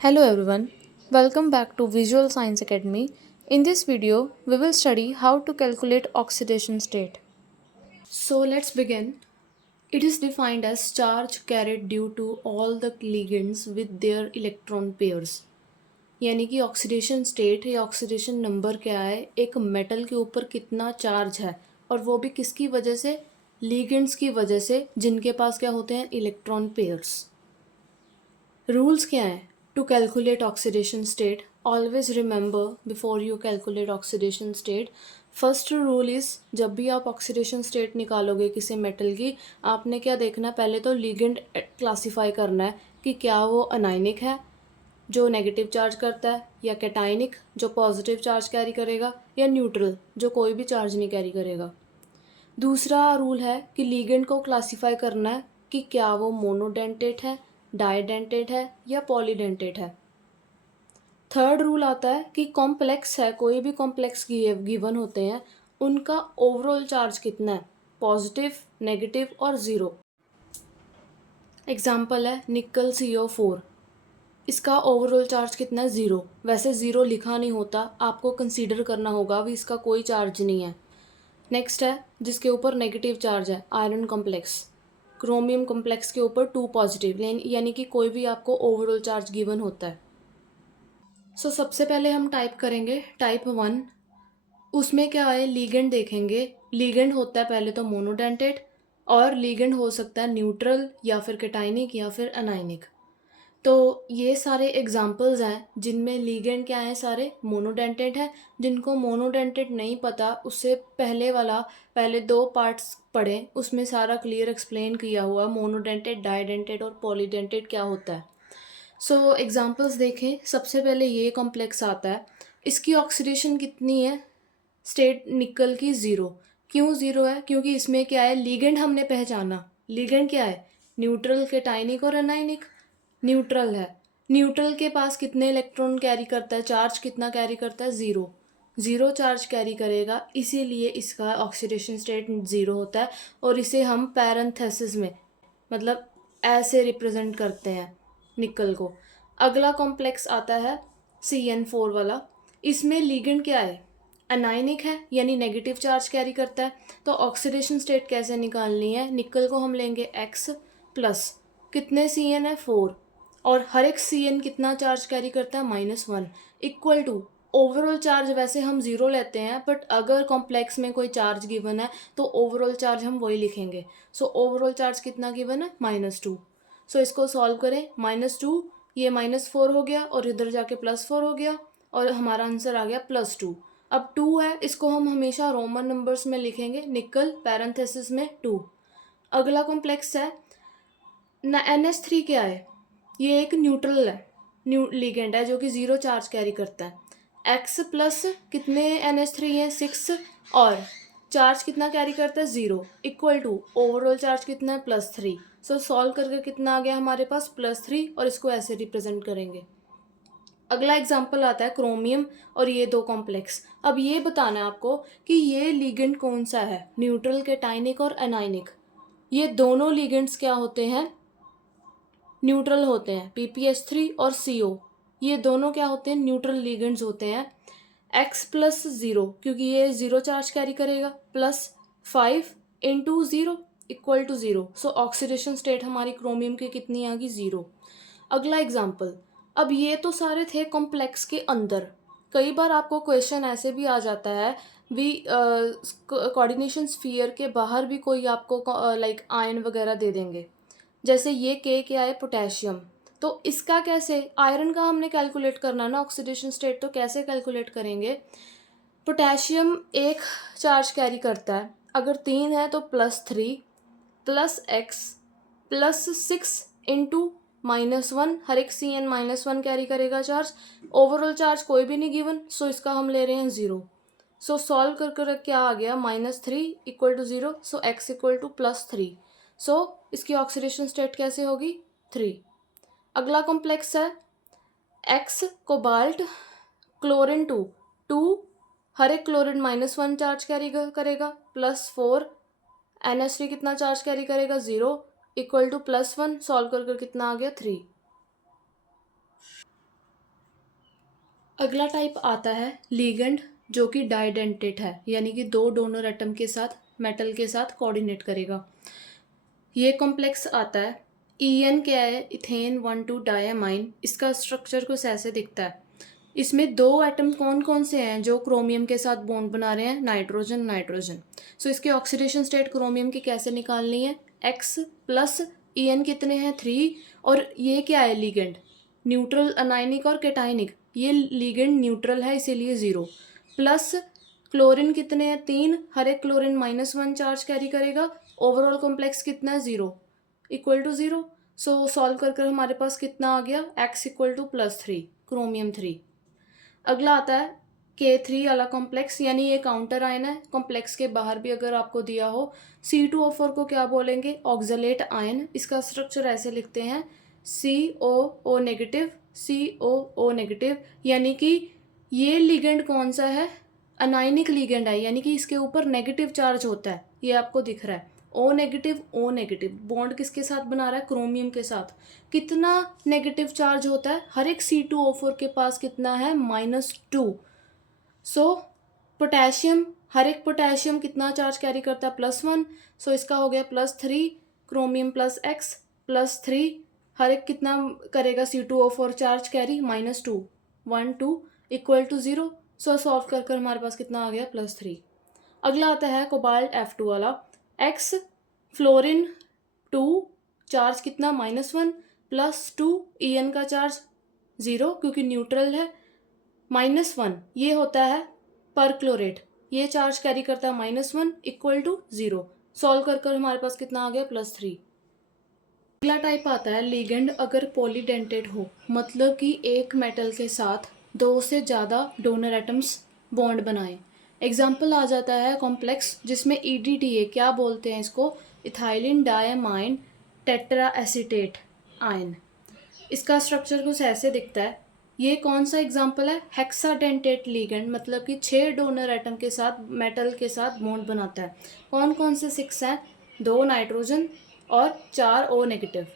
Hello everyone, welcome back to Visual Science Academy. In this video, we will study how to calculate oxidation state. So let's begin. It is defined as charge carried due to all the ligands with their electron pairs. यानी कि oxidation state या oxidation number क्या है, एक metal के ऊपर कितना charge है और वो भी किसकी वजह से, लिगेंड्स की वजह से जिनके पास क्या होते हैं, इलेक्ट्रॉन पेयर्स। रूल्स क्या हैं to calculate oxidation state? Always remember before you calculate oxidation state, first rule is जब भी आप ऑक्सीडेशन स्टेट निकालोगे किसी मेटल की, आपने क्या देखना है, पहले तो लिगेंड क्लासीफाई करना है कि क्या वो अनाइनिक है जो नेगेटिव चार्ज करता है, या कैटाइनिक जो पॉजिटिव चार्ज कैरी करेगा, या न्यूट्रल जो कोई भी चार्ज नहीं कैरी करेगा। दूसरा रूल है कि लिगेंड को क्लासीफाई करना है कि क्या वो मोनोडेंटेट है, डाइडेंटेट है या पॉलीडेंटेट है। थर्ड रूल आता है कि कॉम्प्लेक्स है, कोई भी कॉम्प्लेक्स गिवन होते हैं, उनका ओवरऑल चार्ज कितना है, पॉजिटिव, नेगेटिव और ज़ीरो। एग्जाम्पल है निकल CO4, इसका ओवरऑल चार्ज कितना है, ज़ीरो। वैसे ज़ीरो लिखा नहीं होता, आपको कंसीडर करना होगा भी इसका कोई चार्ज नहीं है। नेक्स्ट है जिसके ऊपर नेगेटिव चार्ज है, आयरन कॉम्प्लेक्स, क्रोमियम कॉम्प्लेक्स के ऊपर 2 पॉजिटिव, यानी कि कोई भी आपको ओवरऑल चार्ज गिवन होता है। सबसे पहले हम टाइप करेंगे टाइप 1। उसमें क्या है, लीगेंड देखेंगे। लीगेंड होता है पहले तो मोनोडेंटेट, और लीगेंड हो सकता है न्यूट्रल या फिर कैटाइनिक या फिर अनाइनिक। तो ये सारे एग्जाम्पल्स हैं जिनमें लीगेंड क्या है, सारे मोनोडेंटेट हैं। जिनको मोनोडेंटेट नहीं पता, उससे पहले 2 पार्ट्स पढ़ें, उसमें सारा क्लियर एक्सप्लेन किया हुआ मोनोडेंटेट, डाइडेंटेट और पॉलीडेंटेट क्या होता है। एग्जाम्पल्स देखें। सबसे पहले ये कॉम्प्लेक्स आता है, इसकी ऑक्सीडेशन कितनी है, स्टेट निकल की ज़ीरो। क्यों ज़ीरो है? क्योंकि इसमें क्या है, लीगेंड हमने पहचाना। लीगेंड क्या है, न्यूट्रल, कैटाइनिक और अनाइनिक। न्यूट्रल है, न्यूट्रल के पास कितने इलेक्ट्रॉन कैरी करता है, चार्ज कितना कैरी करता है, ज़ीरो। ज़ीरो चार्ज कैरी करेगा, इसीलिए इसका ऑक्सीडेशन स्टेट ज़ीरो होता है। और इसे हम पैरेंथेसिस में, मतलब ऐसे रिप्रेजेंट करते हैं निकल को। अगला कॉम्प्लेक्स आता है CN4 वाला। इसमें लिगेंड क्या है, अनाइनिक है, यानी नेगेटिव चार्ज कैरी करता है। तो ऑक्सीडेशन स्टेट कैसे निकालनी है, निकल को हम लेंगे X प्लस, कितने CN है, 4, और हर एक CN कितना चार्ज कैरी करता है, -1, इक्वल टू ओवरऑल चार्ज। वैसे हम ज़ीरो लेते हैं, बट अगर कॉम्प्लेक्स में कोई चार्ज गिवन है तो ओवरऑल चार्ज हम वही लिखेंगे। ओवरऑल चार्ज कितना गिवन है, -2। इसको सॉल्व करें, -2, ये -4 हो गया और इधर जाके +4 हो गया, और हमारा आंसर आ गया +2। अब 2 है, इसको हम हमेशा रोमन नंबर्स में लिखेंगे, निकल पैरेंथेसिस में 2। अगला कॉम्प्लेक्स है ना, NH3 क्या है, ये एक न्यूट्रल है, लिगेंड है जो कि ज़ीरो चार्ज कैरी करता है। X प्लस कितने NH3 है, 6, और चार्ज कितना कैरी करता है, zero, equal to overall charge कितना है, +3। सॉल्व करके कितना आ गया हमारे पास, +3, और इसको ऐसे रिप्रेजेंट करेंगे। अगला एग्जाम्पल आता है क्रोमियम और ये 2 कॉम्प्लेक्स। अब ये बताना है आपको कि ये लिगेंड कौन सा है, न्यूट्रल, कैटाइनिक और अनाइनिक। ये दोनों लिगेंड्स क्या होते हैं, न्यूट्रल होते हैं। PPH3 और CO, ये दोनों क्या होते हैं, न्यूट्रल लिगेंड्स होते हैं। X प्लस ज़ीरो, क्योंकि ये ज़ीरो चार्ज कैरी करेगा, +5 into zero equal to zero. Oxidation state हमारी क्रोमियम की कितनी आ गई, ज़ीरो। अगला एग्जाम्पल। अब ये तो सारे थे कॉम्प्लेक्स के अंदर। कई बार आपको क्वेश्चन ऐसे भी आ जाता है भी, कोऑर्डिनेशन स्फीयर के बाहर भी कोई आपको लाइक आयन वगैरह दे देंगे। जैसे ये K क्या है, पोटेशियम। तो इसका कैसे, आयरन का हमने कैलकुलेट करना ना ऑक्सीडेशन स्टेट, तो कैसे कैलकुलेट करेंगे। पोटेशियम एक चार्ज कैरी करता है, अगर 3 है तो +3 प्लस X +6 इंटू -1, हर एक CN -1 कैरी करेगा चार्ज। ओवरऑल चार्ज कोई भी नहीं गिवन, इसका हम ले रहे हैं 0। सॉल्व कर क्या आ गया, -3 equal to 0, X equal to +3। इसकी ऑक्सीडेशन स्टेट कैसे होगी, 3। अगला कॉम्प्लेक्स है X कोबाल्ट क्लोरीन 2, 2, हर एक क्लोरीन -1 चार्ज कैरी करेगा, +4, NH3 कितना चार्ज कैरी करेगा, 0, इक्वल टू +1। सॉल्व कर कितना आ गया, 3। अगला टाइप आता है लिगेंड, जो कि डाइडेंटेट है, यानी कि दो डोनर एटम के साथ मेटल के साथ कोऑर्डिनेट करेगा। ये कॉम्प्लेक्स आता है। EN क्या है? Ethane 1,2 diamine. इसका स्ट्रक्चर कुछ ऐसे दिखता है। इसमें दो एटम कौन कौन से हैं जो क्रोमियम के साथ बॉन्ड बना रहे हैं? Nitrogen nitrogen. सो इसकी ऑक्सीडेशन स्टेट क्रोमियम की कैसे निकालनी है? X प्लस EN कितने हैं? 3। और ये क्या है? लिगेंड, न्यूट्रल, अनायनिक और कैटायनिक। ये लिगेंड न्यूट्रल है इसीलिए 0। प्लस क्लोरीन कितने हैं? 3। हर एक क्लोरीन -1 चार्ज कैरी करेगा। ओवरऑल कॉम्प्लेक्स कितना है? 0 इक्वल टू 0। सो सॉल्व कर कर हमारे पास कितना आ गया? X equal to +3, chromium 3। अगला आता है K3 वाला कॉम्प्लेक्स, यानी ये काउंटर आयन है। कॉम्प्लेक्स के बाहर भी अगर आपको दिया हो, C2O4 को क्या बोलेंगे? Oxalate ion. इसका स्ट्रक्चर ऐसे लिखते हैं COO नेगेटिव, COO नेगेटिव, यानी कि ये लिगेंड कौन सा है? अनायनिक लिगेंड है, यानी कि इसके ऊपर नेगेटिव चार्ज होता है। ये आपको दिख रहा है O negative, O negative. Bond किसके साथ बना रहा है? क्रोमियम के साथ। कितना नेगेटिव चार्ज होता है? हर एक C2O4 के पास कितना है? -2। सो पोटेशियम, हर एक पोटेशियम कितना चार्ज कैरी करता है? +1। सो इसका हो गया +3, क्रोमियम +X +3। हर एक कितना करेगा C2O4 charge carry? -2, 1 2 equal to 0। So solve कर कर हमारे पास कितना आ गया? +3। अगला आता है कोबाल्ट F2 वाला। X फ्लोरिन 2, चार्ज कितना? -1 +2, EN का चार्ज 0 क्योंकि न्यूट्रल है। -1 ये होता है पर क्लोरेट, ये चार्ज कैरी करता है -1 इक्वल टू 0। सॉल्व कर कर हमारे पास कितना आ गया? +3। अगला टाइप आता है लिगेंड अगर पॉलीडेंटेट हो, मतलब कि एक मेटल के साथ दो से ज़्यादा डोनर एटम्स बॉन्ड बनाएं। एग्जाम्पल आ जाता है कॉम्प्लेक्स जिसमें EDTA, क्या बोलते हैं इसको? Ethylene diamine tetra acetate ion. इसका स्ट्रक्चर कुछ ऐसे दिखता है। ये कौन सा एग्जाम्पल है? हेक्साडेंटेट लिगेंड, मतलब कि 6 डोनर एटम के साथ मेटल के साथ बॉन्ड बनाता है। कौन कौन से 6 हैं? 2 नाइट्रोजन और 4 O नेगेटिव।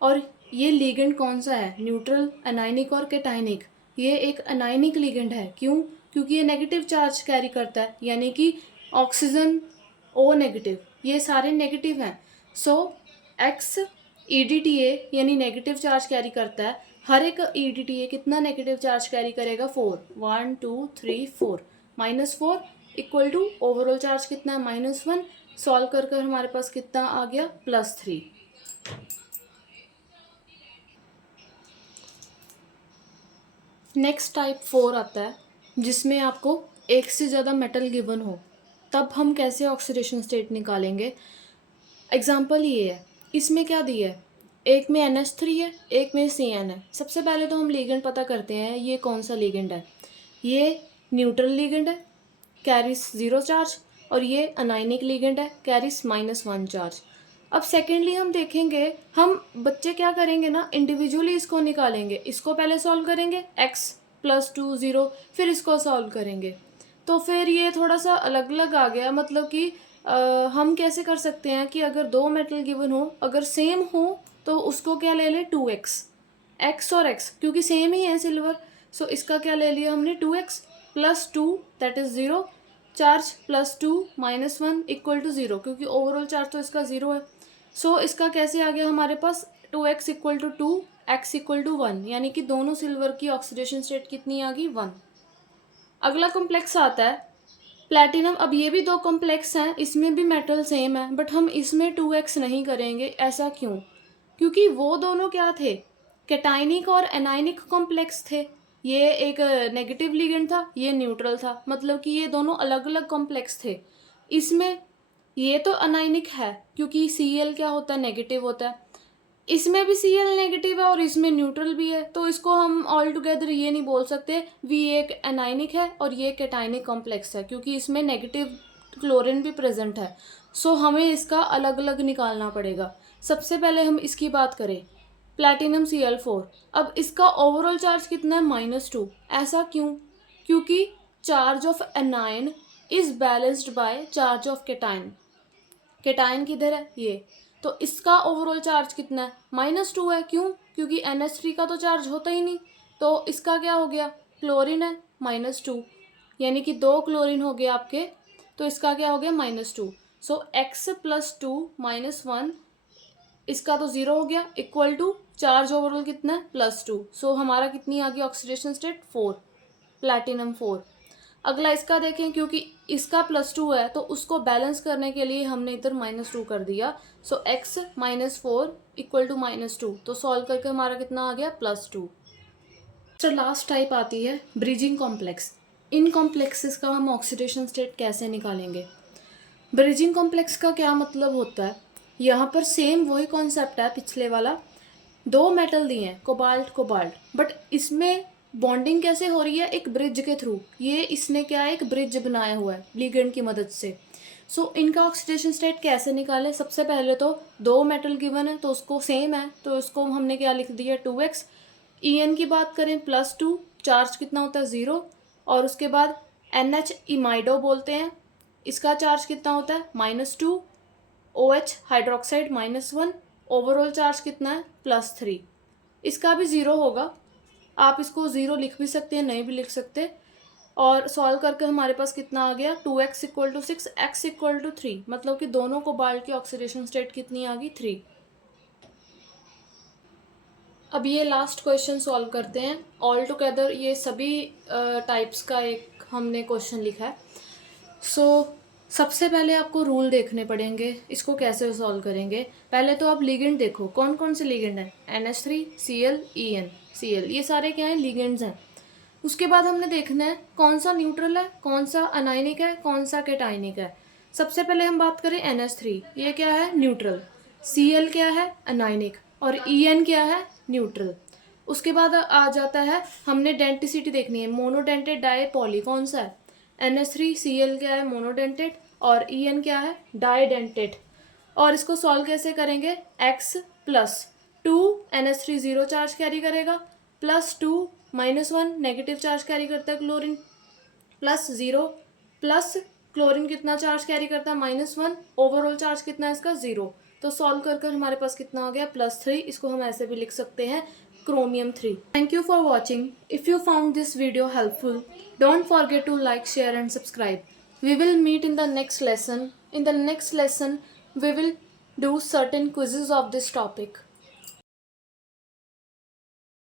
और ये लिगेंड कौन सा है? न्यूट्रल, अनायनिक और कैटायनिक। ये एक अनायनिक लिगेंड है। क्यों? क्योंकि ये नेगेटिव चार्ज कैरी करता है, यानी कि ऑक्सीजन O नेगेटिव, ये सारे नेगेटिव हैं। सो X EDTA यानी नेगेटिव चार्ज कैरी करता है। हर एक EDTA कितना नेगेटिव चार्ज कैरी करेगा? 4, 1 2 3 4। -4 इक्वल टू ओवरऑल चार्ज कितना है? -1। सॉल्व कर कर हमारे पास कितना आ गया? +3। नेक्स्ट टाइप 4 आता है, जिसमें आपको एक से ज़्यादा मेटल गिवन हो, तब हम कैसे ऑक्सीडेशन स्टेट निकालेंगे? एग्जाम्पल ये है, इसमें क्या दिया है? एक में NH3 है, एक में CN है। सबसे पहले तो हम लिगेंड पता करते हैं, ये कौन सा लिगेंड है? ये न्यूट्रल लिगेंड है, कैरीज 0 चार्ज। और ये अनायनिक लिगेंड है, कैरीज -1 चार्ज। अब सेकेंडली हम देखेंगे, हम बच्चे क्या करेंगे ना, इंडिविजुअली इसको निकालेंगे। इसको पहले सॉल्व करेंगे, X +2 0, फिर इसको सॉल्व करेंगे। तो फिर ये थोड़ा सा अलग अलग आ गया, मतलब कि हम कैसे कर सकते हैं कि अगर दो मेटल गिवन हो, अगर सेम हो तो उसको क्या ले लें? 2x, x और x क्योंकि सेम ही है सिल्वर। सो इसका क्या ले लिया हमने? 2x +2 that is 0, charge +2 -1 equal to 0, क्योंकि ओवरऑल चार्ज तो इसका 0 है। सो इसका कैसे आ गया हमारे पास? 2x equal to 2, x equal to 1, यानी कि दोनों सिल्वर की ऑक्सीडेशन स्टेट कितनी आ गई? 1। अगला कॉम्प्लेक्स आता है प्लैटिनम। अब ये भी दो कॉम्प्लेक्स हैं, इसमें भी मेटल सेम है, बट हम इसमें 2x नहीं करेंगे। ऐसा क्यों? क्योंकि वो दोनों क्या थे? कैटायनिक और एनायनिक कॉम्प्लेक्स थे। ये एक नेगेटिव लिगेंड था, ये न्यूट्रल था, मतलब कि ये दोनों अलग अलग कॉम्प्लेक्स थे। इसमें ये तो अनायनिक है क्योंकि Cl क्या होता है? नेगेटिव होता है। इसमें भी Cl नेगेटिव है और इसमें न्यूट्रल भी है, तो इसको हम ऑल टुगेदर ये नहीं बोल सकते भी एक एनाइनिक है और ये कैटायनिक कॉम्प्लेक्स है, क्योंकि इसमें नेगेटिव क्लोरीन भी प्रेजेंट है। सो हमें इसका अलग अलग निकालना पड़ेगा। सबसे पहले हम इसकी बात करें, प्लैटिनम Cl4। अब इसका ओवरऑल चार्ज कितना है? -2। ऐसा क्यों? क्योंकि charge of anion is balanced by charge of cation. Cation किधर है? ये। तो इसका ओवरऑल चार्ज कितना है? -2 है। क्यों? क्योंकि NH3 का तो चार्ज होता ही नहीं, तो इसका क्या हो गया? क्लोरीन है -2, यानी कि 2 क्लोरीन हो गए आपके, तो इसका क्या हो गया -2। सो x + 2 - 1, इसका तो 0 हो गया, इक्वल टू चार्ज ओवरऑल कितना है +2। सो हमारा कितनी आ गई ऑक्सीडेशन स्टेट 4, प्लैटिनम 4। अगला इसका देखें, क्योंकि इसका +2 है तो उसको बैलेंस करने के लिए हमने इधर -2 कर दिया। सो x - 4 = -2, तो सॉल्व करके हमारा कितना आ गया +2। तो लास्ट टाइप आती है ब्रिजिंग कॉम्प्लेक्स। इन कॉम्प्लेक्सेस का हम ऑक्सीडेशन स्टेट कैसे निकालेंगे? ब्रिजिंग कॉम्प्लेक्स का क्या मतलब होता है, यहाँ पर सेम वही कॉन्सेप्ट है पिछले वाला। 2 मेटल दिए हैं, कोबाल्ट कोबाल्ट, बट इसमें बॉन्डिंग कैसे हो रही है, एक ब्रिज के थ्रू। ये इसने क्या है, एक ब्रिज बनाया हुआ है लिगेंड की मदद से। सो इनका ऑक्सीडेशन स्टेट कैसे निकालें? सबसे पहले तो 2 मेटल गिवन है तो उसको सेम है, तो इसको हमने क्या लिख दिया 2x। En की बात करें +2, चार्ज कितना होता है 0, और उसके बाद NH इमाइडो बोलते हैं, इसका चार्ज कितना होता है -2, OH हाइड्रोक्साइड -1, ओवरऑल चार्ज कितना है +3। इसका भी 0 होगा, आप इसको 0 लिख भी सकते हैं, नहीं भी लिख सकते। और सॉल्व करके हमारे पास कितना आ गया 2x = 6, x = 3, मतलब कि दोनों कोबाल्ट की ऑक्सीडेशन स्टेट कितनी आ गई 3। अब ये लास्ट क्वेश्चन सॉल्व करते हैं। ऑल टुगेदर ये सभी टाइप्स का एक हमने क्वेश्चन लिखा है। सो सबसे पहले आपको रूल देखने पड़ेंगे, इसको कैसे सॉल्व करेंगे। पहले तो आप लिगेंड देखो, कौन कौन से लिगेंड हैं, NH3 Cl En Cl, ये सारे क्या हैं, लिगेंड्स हैं। उसके बाद हमने देखना है कौन सा न्यूट्रल है, कौन सा अनायनिक है, कौन सा कैटायनिक है। सबसे पहले हम बात करें NH3, ये क्या है न्यूट्रल, Cl क्या है अनायनिक, और En क्या है न्यूट्रल। उसके बाद आ जाता है, हमने डेंटिसिटी देखनी है, मोनोडेंटेड डाई पॉली कौन सा है, NH3 Cl क्या है मोनोडेंटेड, और En क्या है डाईडेंटेड। और इसको सॉल्व कैसे करेंगे, x + 2 NH3 0 चार्ज कैरी करेगा, +2 -1 नेगेटिव चार्ज कैरी करता है क्लोरीन, +0 प्लस क्लोरीन कितना चार्ज कैरी करता है -1, ओवरऑल चार्ज कितना है इसका 0। तो सॉल्व कर कर हमारे पास कितना हो गया +3, इसको हम ऐसे भी लिख सकते हैं chromium 3। Thank you for watching. If you found this video helpful, don't forget to like, share and subscribe. We will meet in the next lesson. In the next lesson, we will do certain quizzes of this topic.